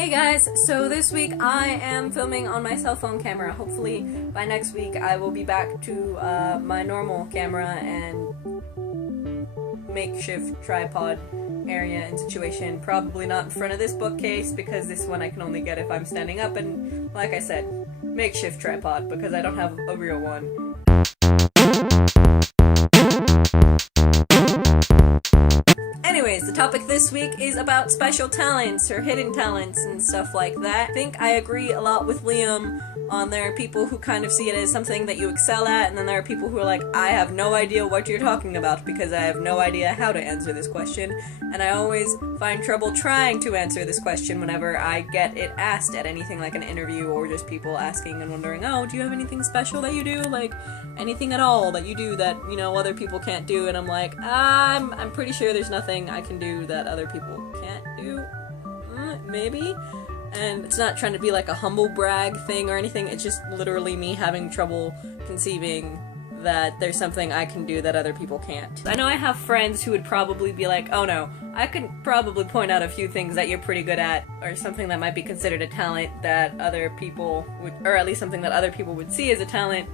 Hey guys, so this week I am filming on my cell phone camera. Hopefully by next week I will be back to my normal camera and makeshift tripod area and situation. Probably not in front of this bookcase because this one I can only get if I'm standing up, and like I said, makeshift tripod because I don't have a real one. Anyways, the topic this week is about special talents or hidden talents and stuff like that. I think I agree a lot with Liam on there are people who kind of see it as something that you excel at, and then there are people who are like, I have no idea what you're talking about because I have no idea how to answer this question, and I always find trouble trying to answer this question whenever I get it asked at anything like an interview or just people asking and wondering, oh, do you have anything special that you do? Like, anything at all that you do that, you know, other people can't do? And I'm like, I'm pretty sure there's nothing I can do that other people can't do. Maybe? And it's not trying to be like a humble brag thing or anything, it's just literally me having trouble conceiving that there's something I can do that other people can't. I know I have friends who would probably be like, oh no, I could probably point out a few things that you're pretty good at, or something that might be considered a talent that other people would, or at least something that other people would see as a talent,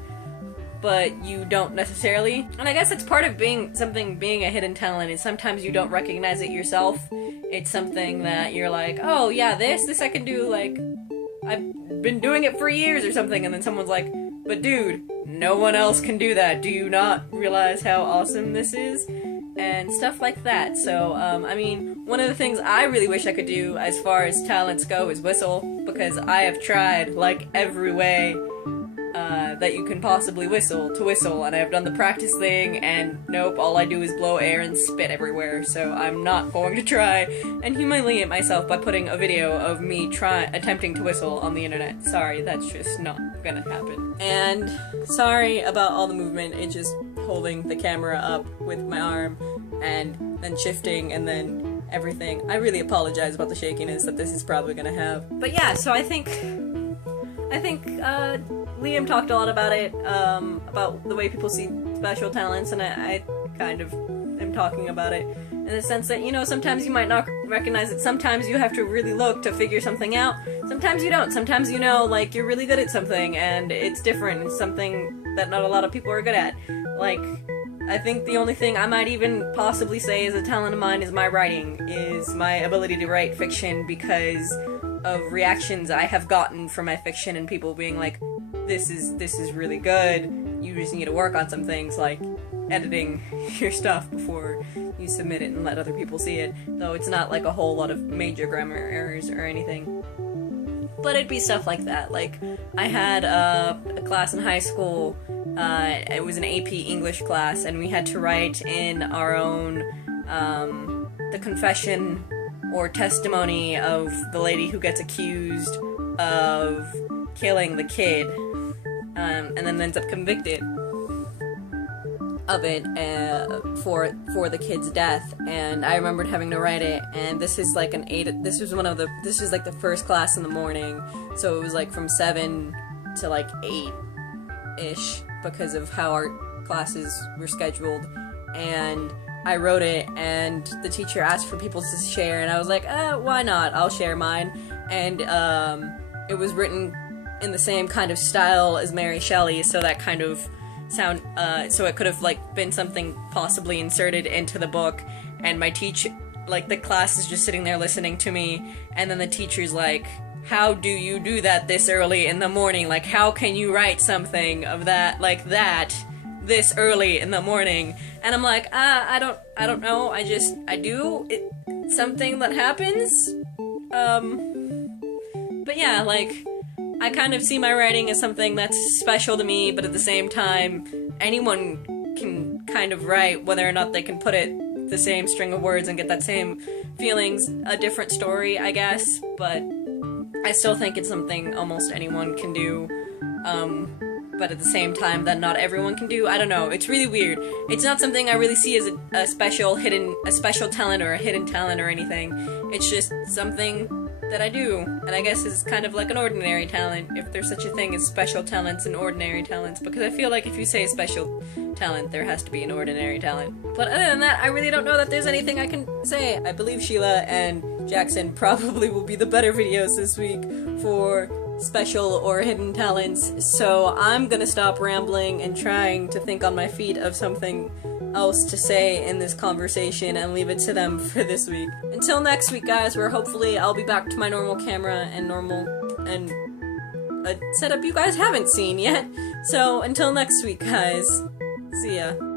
but you don't necessarily. And I guess it's part of being a hidden talent, is sometimes you don't recognize it yourself. It's something that you're like, oh yeah, this I can do, like, I've been doing it for years or something, and then someone's like, but dude, no one else can do that. Do you not realize how awesome this is? And stuff like that. So, I mean, one of the things I really wish I could do as far as talents go is whistle, because I have tried, like, every way that you can possibly whistle, and I've done the practice thing, and nope, all I do is blow air and spit everywhere, so I'm not going to try and humiliate myself by putting a video of me attempting to whistle on the internet. Sorry, that's just not gonna happen. And sorry about all the movement, it's just holding the camera up with my arm, and then shifting, and then everything. I really apologize about the shakiness that this is probably gonna have. But yeah, so I think Liam talked a lot about it, about the way people see special talents, and I kind of am talking about it in the sense that, you know, sometimes you might not recognize it, sometimes you have to really look to figure something out, sometimes you don't, sometimes you know, like, you're really good at something, and it's different, it's something that not a lot of people are good at. Like, I think the only thing I might even possibly say is a talent of mine is my writing, is my ability to write fiction, because of reactions I have gotten from my fiction and people being like, this is really good, you just need to work on some things like editing your stuff before you submit it and let other people see it, though it's not like a whole lot of major grammar errors or anything. But it'd be stuff like that. Like, I had a class in high school, it was an AP English class, and we had to write in our own, the confession or testimony of the lady who gets accused of killing the kid, and then ends up convicted of it for the kid's death. And I remembered having to write it, and this is like this is like the first class in the morning, so it was like from 7 to like 8-ish because of how our classes were scheduled. And I wrote it, and the teacher asked for people to share, and I was like, why not? I'll share mine. And it was written in the same kind of style as Mary Shelley, so that kind of so it could have like been something possibly inserted into the book. And my teacher, like, the class is just sitting there listening to me, and then the teacher's like, how do you do that this early in the morning? Like, how can you write something of that, like that, this early in the morning? And I'm like, I don't know, I do, it's something that happens, but yeah, like, I kind of see my writing as something that's special to me, but at the same time, anyone can kind of write, whether or not they can put it the same string of words and get that same feelings, a different story, I guess, but I still think it's something almost anyone can do, but at the same time that not everyone can do. I don't know, it's really weird. It's not something I really see as a special talent or a hidden talent or anything. It's just something that I do, and I guess is kind of like an ordinary talent, if there's such a thing as special talents and ordinary talents, because I feel like if you say special talent, there has to be an ordinary talent. But other than that, I really don't know that there's anything I can say. I believe Sheila, and Jackson probably will be the better videos this week for special or hidden talents, so I'm gonna stop rambling and trying to think on my feet of something else to say in this conversation and leave it to them for this week. Until next week, guys, where hopefully I'll be back to my normal camera and a setup you guys haven't seen yet. So until next week, guys, see ya.